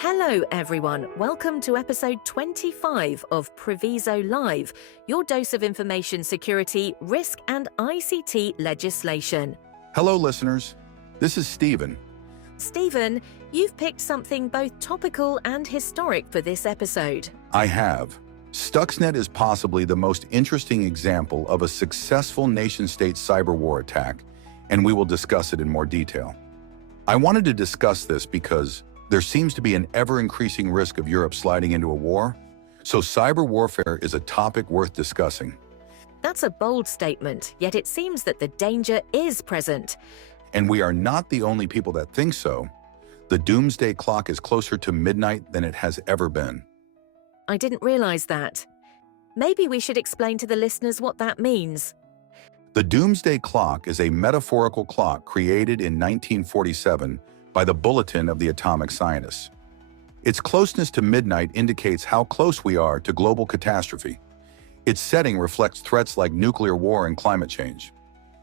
Hello everyone, welcome to episode 25 of PrivisoLive, your dose of information security, risk and ICT legislation. Hello listeners, this is Stephen. Stephen, you've picked something both topical and historic for this episode. I have. Stuxnet is possibly the most interesting example of a successful nation-state cyber war attack, and we will discuss it in more detail. I wanted to discuss this because there seems to be an ever-increasing risk of Europe sliding into a war, so cyber warfare is a topic worth discussing. That's a bold statement, yet it seems that the danger is present. And we are not the only people that think so. The Doomsday Clock is closer to midnight than it has ever been. I didn't realize that. Maybe we should explain to the listeners what that means. The Doomsday Clock is a metaphorical clock created in 1947 by the Bulletin of the Atomic Scientists. Its closeness to midnight indicates how close we are to global catastrophe. Its setting reflects threats like nuclear war and climate change.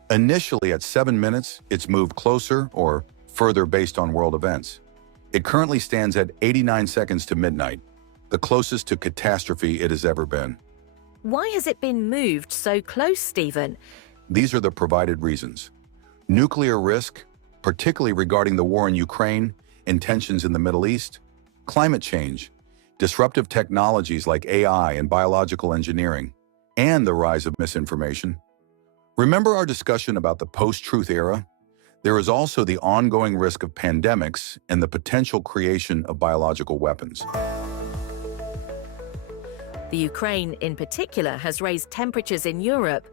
Initially at 7 minutes, it's moved closer or further based on world events. It currently stands at 89 seconds to midnight, the closest to catastrophe it has ever been. Why has it been moved so close, Stephen? These are the provided reasons. Nuclear risk, particularly regarding the war in Ukraine and tensions in the Middle East, climate change, disruptive technologies like AI and biological engineering, and the rise of misinformation. Remember our discussion about the post-truth era? There is also the ongoing risk of pandemics and the potential creation of biological weapons. The Ukraine, in particular, has raised temperatures in Europe.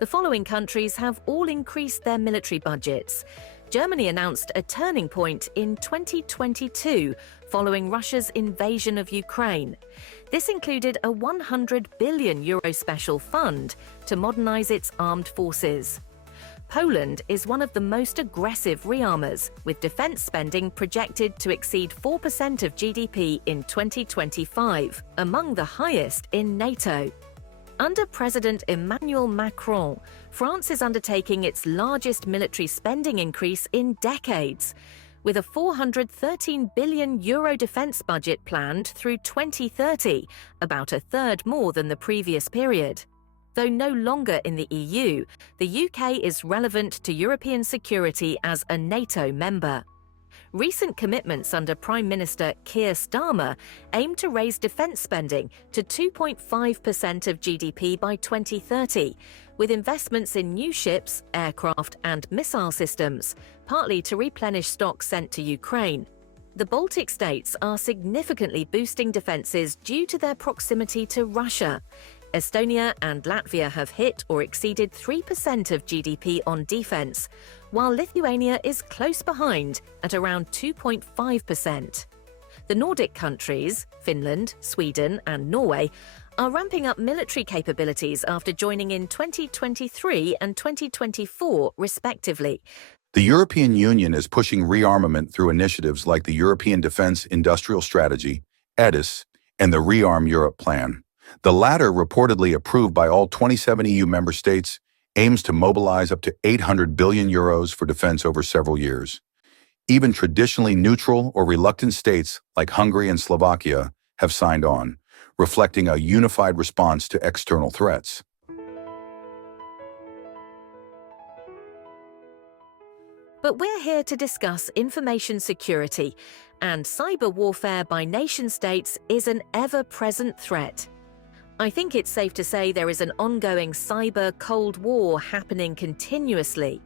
The following countries have all increased their military budgets. Germany announced a turning point in 2022 following Russia's invasion of Ukraine. This included a €100 billion special fund to modernize its armed forces. Poland is one of the most aggressive rearmers, with defense spending projected to exceed 4% of GDP in 2025, among the highest in NATO. Under President Emmanuel Macron, France is undertaking its largest military spending increase in decades, with a €413 billion defence budget planned through 2030, about a third more than the previous period. Though no longer in the EU, the UK is relevant to European security as a NATO member. Recent commitments under Prime Minister Keir Starmer aim to raise defence spending to 2.5% of GDP by 2030, with investments in new ships, aircraft and missile systems, partly to replenish stocks sent to Ukraine. The Baltic states are significantly boosting defences due to their proximity to Russia. Estonia and Latvia have hit or exceeded 3% of GDP on defence, while Lithuania is close behind at around 2.5%. The Nordic countries, Finland, Sweden and Norway, are ramping up military capabilities after joining in 2023 and 2024, respectively. The European Union is pushing rearmament through initiatives like the European Defence Industrial Strategy, EDIS, and the Rearm Europe Plan. The latter, reportedly approved by all 27 EU member states, aims to mobilize up to €800 billion for defense over several years. Even traditionally neutral or reluctant states like Hungary and Slovakia have signed on, reflecting a unified response to external threats. But we're here to discuss information security, and cyber warfare by nation-states is an ever-present threat. I think it's safe to say there is an ongoing cyber Cold War happening continuously.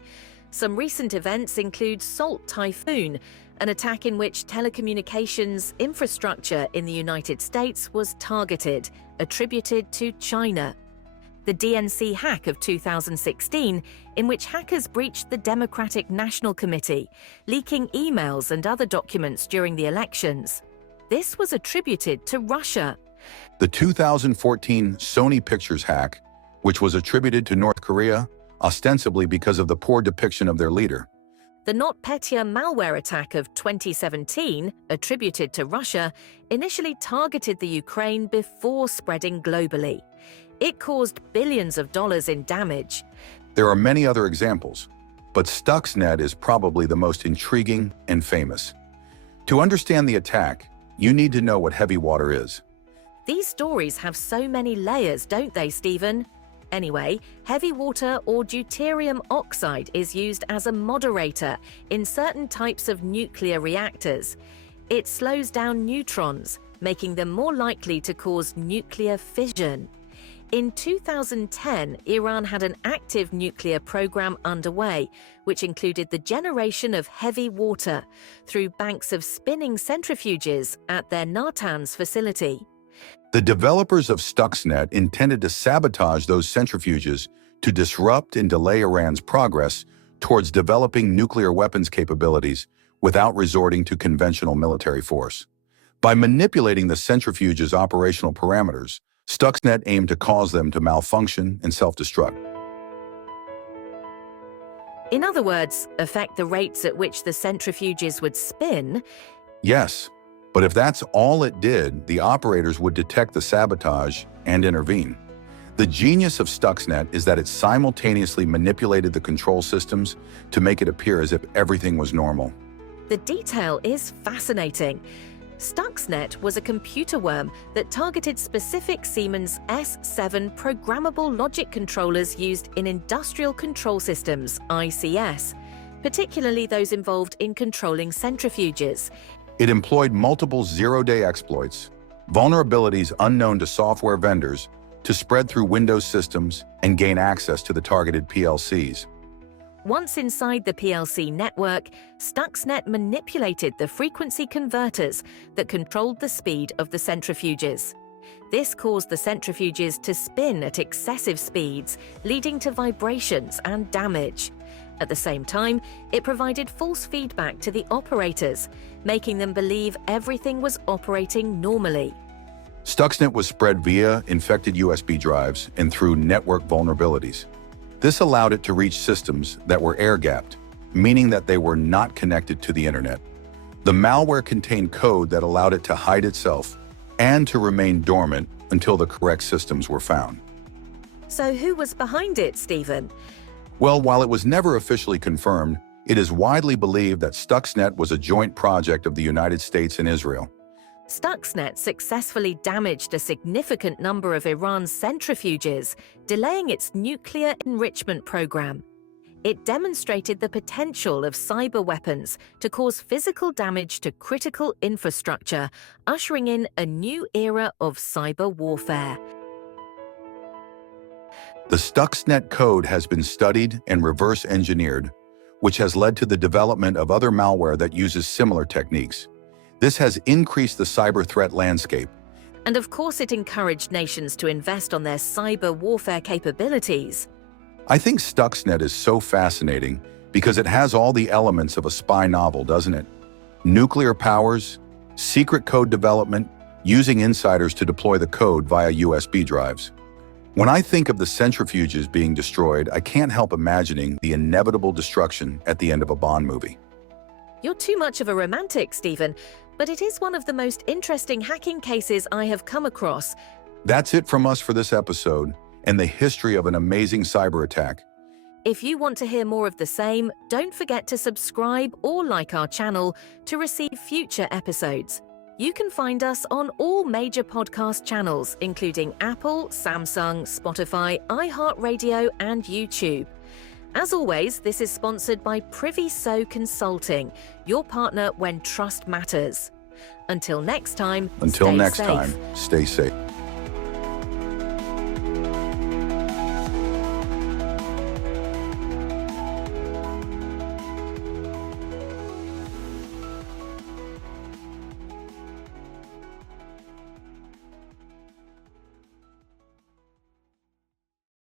Some recent events include Salt Typhoon, an attack in which telecommunications infrastructure in the United States was targeted, attributed to China. The DNC hack of 2016, in which hackers breached the Democratic National Committee, leaking emails and other documents during the elections. This was attributed to Russia. The 2014 Sony Pictures hack, which was attributed to North Korea, ostensibly because of the poor depiction of their leader. The NotPetya malware attack of 2017, attributed to Russia, initially targeted the Ukraine before spreading globally. It caused billions of dollars in damage. There are many other examples, but Stuxnet is probably the most intriguing and famous. To understand the attack, you need to know what heavy water is. These stories have so many layers, don't they, Stephen? Anyway, heavy water or deuterium oxide is used as a moderator in certain types of nuclear reactors. It slows down neutrons, making them more likely to cause nuclear fission. In 2010, Iran had an active nuclear program underway, which included the generation of heavy water through banks of spinning centrifuges at their Natanz facility. The developers of Stuxnet intended to sabotage those centrifuges to disrupt and delay Iran's progress towards developing nuclear weapons capabilities without resorting to conventional military force. By manipulating the centrifuge's operational parameters, Stuxnet aimed to cause them to malfunction and self-destruct. In other words, affect the rates at which the centrifuges would spin. Yes, but if that's all it did, the operators would detect the sabotage and intervene. The genius of Stuxnet is that it simultaneously manipulated the control systems to make it appear as if everything was normal. The detail is fascinating. Stuxnet was a computer worm that targeted specific Siemens S7 programmable logic controllers used in industrial control systems, ICS, particularly those involved in controlling centrifuges. It employed multiple zero-day exploits, vulnerabilities unknown to software vendors, to spread through Windows systems and gain access to the targeted PLCs. Once inside the PLC network, Stuxnet manipulated the frequency converters that controlled the speed of the centrifuges. This caused the centrifuges to spin at excessive speeds, leading to vibrations and damage. At the same time, it provided false feedback to the operators, making them believe everything was operating normally. Stuxnet was spread via infected USB drives and through network vulnerabilities. This allowed it to reach systems that were air-gapped, meaning that they were not connected to the internet. The malware contained code that allowed it to hide itself and to remain dormant until the correct systems were found. So who was behind it, Stephen? Well, while it was never officially confirmed, it is widely believed that Stuxnet was a joint project of the United States and Israel. Stuxnet successfully damaged a significant number of Iran's centrifuges, delaying its nuclear enrichment program. It demonstrated the potential of cyber weapons to cause physical damage to critical infrastructure, ushering in a new era of cyber warfare. The Stuxnet code has been studied and reverse engineered, which has led to the development of other malware that uses similar techniques. This has increased the cyber threat landscape. And of course, it encouraged nations to invest on their cyber warfare capabilities. I think Stuxnet is so fascinating because it has all the elements of a spy novel, doesn't it? Nuclear powers, secret code development, using insiders to deploy the code via USB drives. When I think of the centrifuges being destroyed, I can't help imagining the inevitable destruction at the end of a Bond movie. You're too much of a romantic, Stephen, but it is one of the most interesting hacking cases I have come across. That's it from us for this episode and the history of an amazing cyber attack. If you want to hear more of the same, don't forget to subscribe or like our channel to receive future episodes. You can find us on all major podcast channels, including Apple, Samsung, Spotify, iHeartRadio, and YouTube. As always, this is sponsored by Priviso Consulting, your partner when trust matters. Until next time, stay safe. Stay safe.